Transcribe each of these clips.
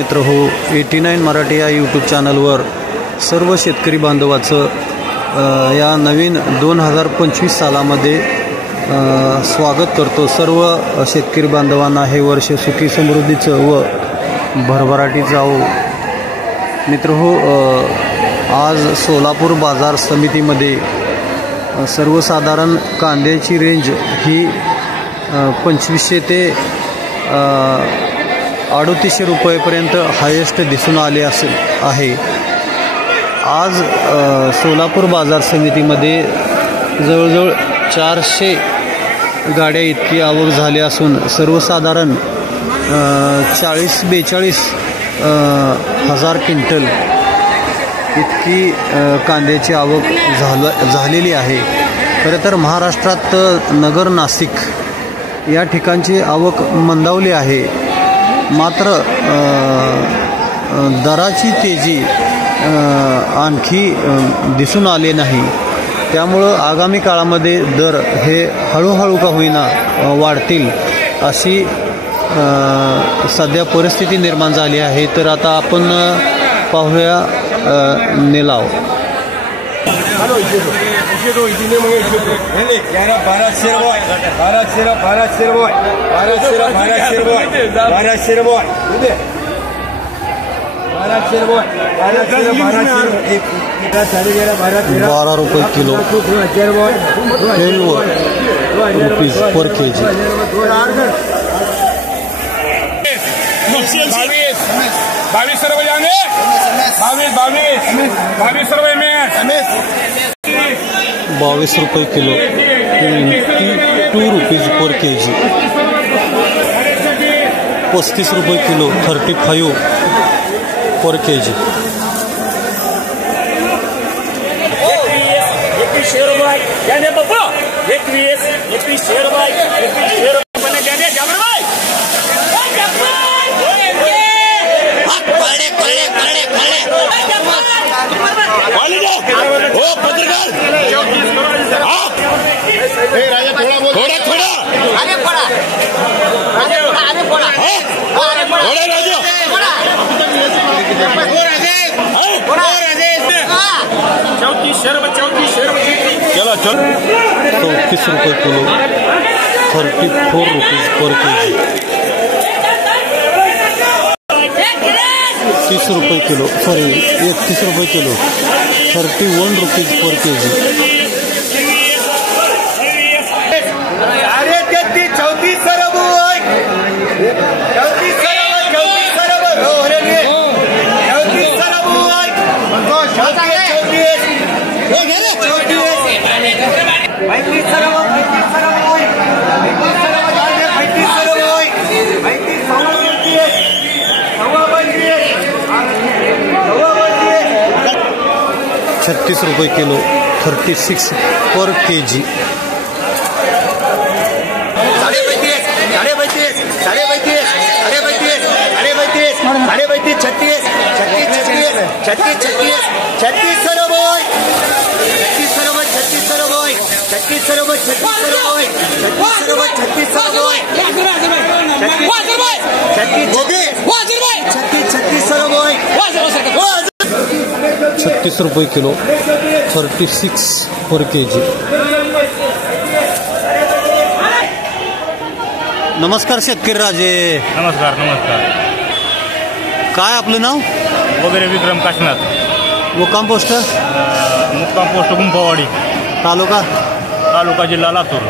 मित्र हो 89 मराठी या यूट्यूब चॅनलवर सर्व शेतकरी बांधवाचं या नवीन 2025 सालामध्ये स्वागत करतो। सर्व शेतकरी बांधवांना हे वर्ष सुखी समृद्धीचं व भरभराटीचं जावो। मित्र हो आज सोलापूर बाजार समितीमध्ये सर्वसाधारण कांद्याची रेंज ही 2500 ते 3800 रुपयेपर्यंत हायेस्ट दिसून आले आहे। आज सोलापूर बाजार समितीमध्ये जवळजवळ 400 गाड्या इतकी आवक झाली असून सर्वसाधारण 40-42 हजार क्विंटल इतकी कांद्याची आवक झालेली आहे। खरं तर महाराष्ट्रात नगर नाशिक या ठिकाणची आवक मंदावली आहे, मात्र दराची तेजी आणखी दिसून आले नाही। त्यामुळं आगामी काळामध्ये दर हे हळूहळू का होईना वाढतील अशी सध्या परिस्थिती निर्माण झाली आहे। तर आता आपण पाहूया निलाव। ₹12 किलो, 12 रुपीज पर केजी। 22 रुपये जाने 22 रुपये में 22 रुपये किलो, 22 रुपीज पर केजी। 35 रुपये किलो, 35 पर केजी। 21 रुपये जाने बाबा 21 रुपये चलो 34 रुपये किलो, 34 रुपीज पर केजी। 30 रुपये किलो, 31 रुपये किलो, 31 रुपीज पर केजी। ₹36 रुपये किलो, 36 पर केजी। 36 रुपये किलो, 36 पर केजी। नमस्कार शेतकरी राजे। नमस्कार। काय आपलं नाव? वगैरे विक्रम काशीनाथ। मुक्काम पोस्ट गुंपावाडी, तालुका जिल्हा लातूर।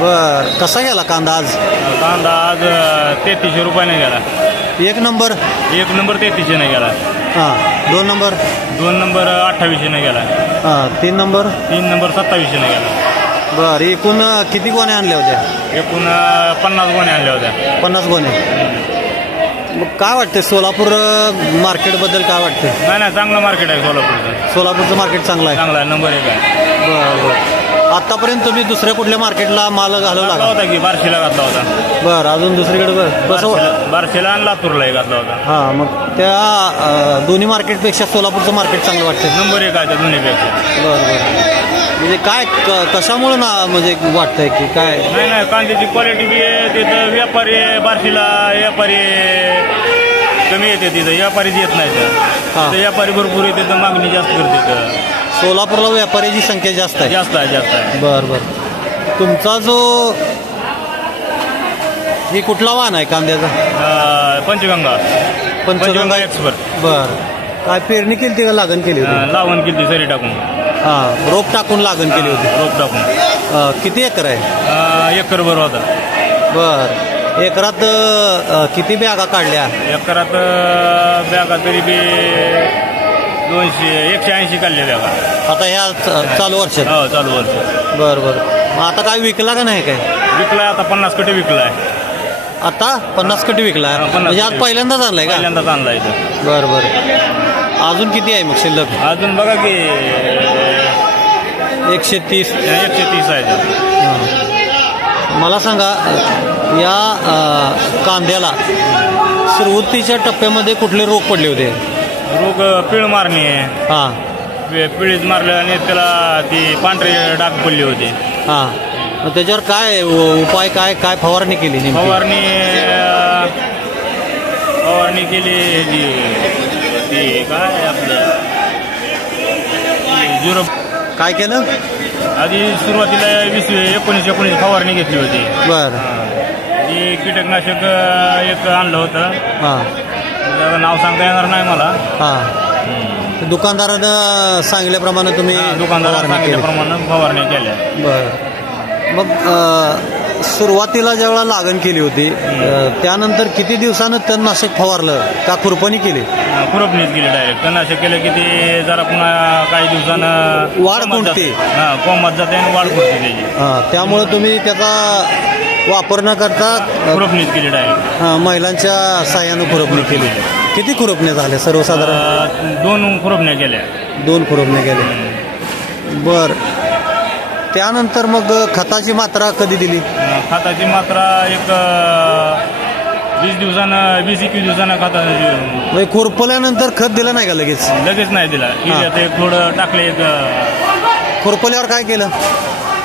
बर, कसा गेला कांदा आज? कांदा आज 3300 रुपयाने गेला। एक नंबर 3300 गेला। हां, 2 नंबर 2800 गेला। हां, 3 नंबर 2700 गेला। बर, एकूण किती गोण्या आणल्या होत्या? एकूण 50 गोण्या आणल्या होत्या। 50 गोण्या। मग काय वाटतं सोलापूर मार्केटबद्दल काय वाटतं? नाही, चांगलं मार्केट आहे सोलापूरचं। सोलापूरचं मार्केट चांगलं आहे, नंबर 1 आहे। बरं। आतापर्यंत तुम्ही दुसऱ्या कुठल्या मार्केटला माल घालवला होता की? बार्शीला घातला होता। बरं, अजून दुसरीकडे कसं? बार्शीला आणि लातूरला घातला होता। हां, मग त्या दोन्ही मार्केटपेक्षा सोलापूरचं मार्केट चांगलं वाटतं? नंबर 1 आहे त्या दोन्हीपेक्षा। बरं। म्हणजे काय कशामुळे ना म्हणजे वाटतंय की काय? नाही, कांद्याची क्वालिटी बी आहे, तिथं व्यापारी आहे, बार्शीला व्यापारी आहे, कमी येते तिथं, व्यापारीच येत नाही हा. तर व्यापारी भरपूर येते तर मागणी जास्त करते. सोलापूरला व्यापाऱ्याची संख्या जास्त आहे. जास्त आहे. बर बर. तुमचा जो ही कुठला वाहन आहे कांद्याचा? पंचगंगा एक्सपर्ट. बर. काय पेरणी केली ती का लागण केली होती? लावण केली सरी टाकून. हा, रोप टाकून लागण केली होती. रोप टाकून. किती एकर आहे? एकर बरोबर होता. बर. एकरात किती बॅगा काढल्या? एकरात बॅगा तरी बी 180 काढल्या बॅगा आता ह्या चालू वर्षात? हो, चालू वर्ष. बर बर. मग आता काय विकला का नाही? काय विकलाय आता 50 कटे विकलाय. आता 50 कटी विकलाय? म्हणजे आज पहिल्यांदाच आणलाय का? पहिल्यांदाच आणलाय इथं. बर बर. अजून किती आहे मग शिल्लक? अजून बघा की 130 आहे. मला सांगा, या कांद्याला सुरुवातीच्या टप्प्यामध्ये कुठले रोग पडले होते? रोग पिळ मारणे. हां. पिळीच मारलं आणि त्याला ती पांढरे डाग पडले होते. हां. मग त्याच्यावर काय उपाय, काय काय फवारणी केली? फवारणी केली ती काय आपलं झिरो. काय केलं? आधी सुरुवातीला 19 फवारणी घेतली होती. बर. ती कीटकनाशक एक आणलं होतं. हां. त्याचं नाव सांगता येणार नाही मला. हां. दुकानदारानं सांगितल्याप्रमाणे तुम्ही सांगितल्याप्रमाणे फवारणी केल्या. बर. मग सुरुवातीला ज्यावेळेला लागण केली होती त्यानंतर किती दिवसानं तणनाशक फवारलं का खुरपणी केली? खुरपणीच केली डायरेक्ट. तणनाशक केलं की ते जरा पुन्हा काही दिवसानं वाढ खुंटते. कोंबात जाते आणि वाढ खुंटते त्याची. त्यामुळे तुम्ही त्याचा वापर न करता खुरपणीच केली डायरेक्ट. महिलांच्या साह्यानं खुरपणी केली. किती खुरपण्या झाल्या सर्वसाधारण? 2 खुरपण्या केल्या. 2 खुरपण्या केल्या. बर. त्यानंतर मग खताची मात्रा कधी दिली? खताची मात्रा एक 20-21 दिवसानं खताची. खुरपल्यानंतर खत दिलं नाही का लगेच? लगेच नाही दिला. एक थोडं टाकलं. एक खुरपल्यावर काय केलं?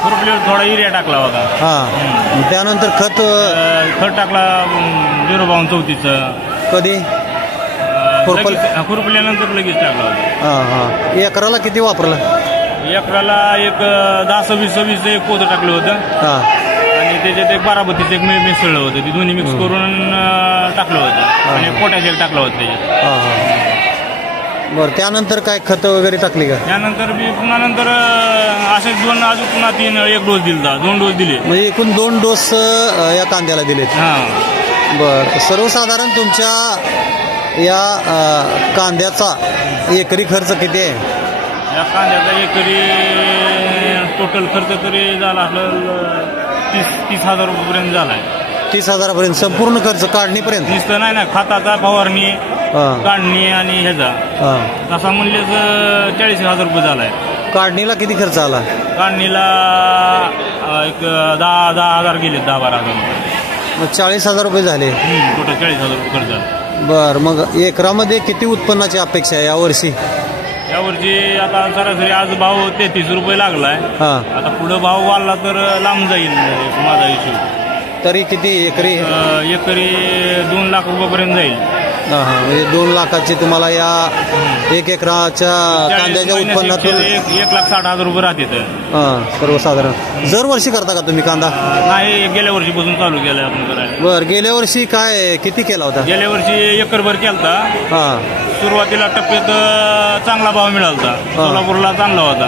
खुरपल्यावर थोडा युरिया टाकला होता. हां. त्यानंतर खत टाकला 0.34. कधी? खुरपल्यानंतर लगेच टाकला होता. हां हां. एकराला किती वापरलं? एकराला एक 10-26 एक पोतं टाकलं होतं. आणि त्याच्यात एक 12-32 एक मिसळलं होतं. ती दोन्ही मिक्स करून टाकलं होतं. आणि पोटॅश टाकलं होतं त्याच्यात. बरं. त्यानंतर काय खत वगैरे टाकली का? त्यानंतर बी पुन्हा नंतर असेच 2 अजून पुन्हा 3 1 डोस दिला. 2 डोस दिले. म्हणजे एकूण 2 डोस या कांद्याला दिलेत. हां. बरं. सर्वसाधारण तुमच्या या कांद्याचा एकरी खर्च किती आहे? या कांद्याचा एकरी टोटल खर्च तरी झाला आपलं 30,000 रुपयेपर्यंत झालाय. 30,000पर्यंत संपूर्ण खर्च काढणीपर्यंत? नुसतं नाही ना, खताचा, फवारणी, काढणी आणि ह्याचा तसा म्हणले तर 40,000 रुपये झालाय. काढणीला किती खर्च आला? काढणीला एक 10,000 गेले. 10-12,000 रुपये. मग 40,000 रुपये झाले. टोटल 40,000 रुपये खर्च झाला. बरं. मग एकरामध्ये किती उत्पन्नाची अपेक्षा आहे यावर्षी? यावर्षी आता सरासरी आज भाव 33 रुपये लागलाय. आता पुढे भाव वाढला तर लांब जाईल माझा हिशोब. तरी किती एकरी? एकरी 2 लाख रुपयापर्यंत जाईल. म्हणजे 2 लाखाची तुम्हाला या 1 एकराच्या कांद्याच्या उत्पन्नातून 1,60,000 रुपये राहते. सर्वसाधारण. दरवर्षी करता का तुम्ही कांदा? नाही, गेल्या वर्षीपासून चालू केलं आपण करायला. बरं. गेल्या वर्षी काय किती केला होता? गेल्या वर्षी एकरभर केलता. सुरुवातीला टप्प्यात चांगला भाव मिळाला. सोलापूरला चांगला होता.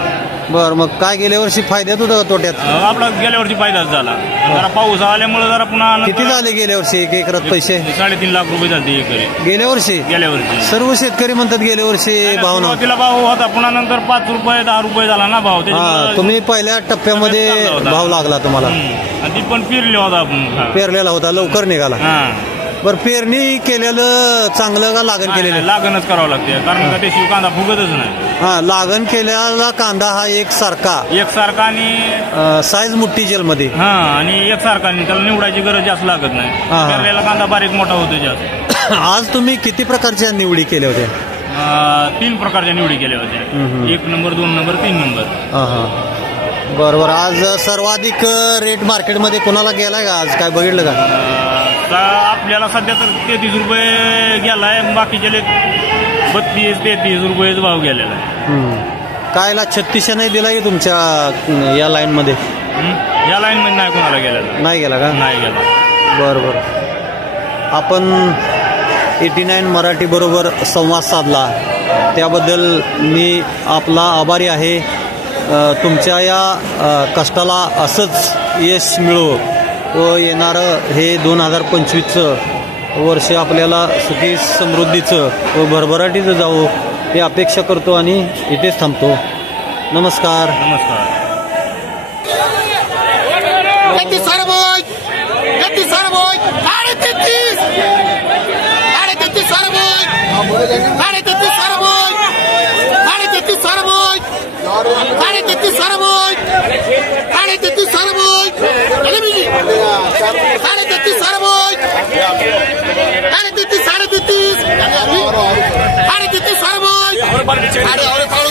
बरं. मग काय गेल्या वर्षी फायद्यात होतं तोट्यात? आपला गेल्या वर्षी फायदाच झाला. जरा पाऊस आल्यामुळे जरा पुन्हा. किती झाले गेल्या वर्षी 1 एकरात पैसे? 3.5 लाख रुपये झाले एकरी गेल्या वर्षी. सर्व शेतकरी म्हणतात गेल्या वर्षी भाव नव्हता. भाव होता, पुन्हा नंतर 5 रुपये 10 रुपये झाला ना भाव. तुम्ही पहिल्या टप्प्यामध्ये भाव लागला तुम्हाला. ती पण पेरले होता आपण. पेरलेला होता, लवकर निघाला. बरं. पेरणी केलेलं चांगलं का लागण केलेलं? लागणच करावं लागते, कारण का त्याशिवाय कांदा फुगतच नाही. लागण केलेला कांदा हा एकसारखा आणि साईज मोठी जेलमध्ये. आणि एकसारखा आणि त्याला निवडायची गरज जास्त लागत नाही. पेरलेला कांदा बारीक मोठा होतो जास्त. आज तुम्ही किती प्रकारच्या निवडी केल्या होत्या? 3 प्रकारच्या निवडी केल्या होत्या. 1 नंबर, 2 नंबर, 3 नंबर. बरोबर. आज सर्वाधिक रेट मार्केटमध्ये कोणाला गेलाय का आज, काय बघितलं का? आपल्याला सध्या तर 33 रुपये गेलाय, बाकीचे 32-33 रुपयेच भाव गेलेला आहे. कायला 36 नाही दिला की तुमच्या या लाईन मध्ये? या लाईन मध्ये नाही कोणाला गेलेला. नाही गेला का? नाही गेला. बरोबर. आपण 89 मराठी बरोबर संवाद साधला त्याबद्दल मी आपला आभारी आहे. तुमच्या या कष्टाला असंच यश मिळो व येणारं हे 2025चं वर्ष आपल्याला सुखी समृद्धीचं व भरभराटीचं जावो हे अपेक्षा करतो आणि इथेच थांबतो. नमस्कार. नमस्कार. ₹10.25 पर kg.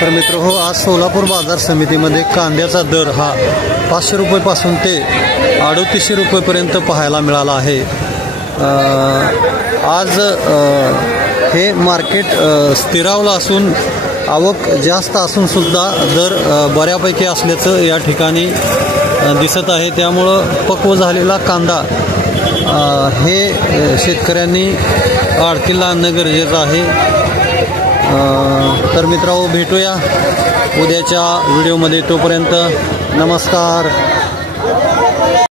तर मित्र हो, आज सोलापूर बाजार समितीमध्ये कांद्याचा दर हा 500 रुपयेपासून ते 3800 रुपयेपर्यंत पाहायला मिळाला आहे. आज हे मार्केट स्थिरावलं असून आवक जास्त असून सुद्धा दर बऱ्यापैकी असल्याचं या ठिकाणी दिसत आहे. त्यामुळं पक्व झालेला कांदा हे शेतकऱ्यांनी आडतीला आणणं गरजेचं आहे. तर मित्रांनो, भेटूया उद्याच्या व्हिडिओमध्ये. तोपर्यंत नमस्कार.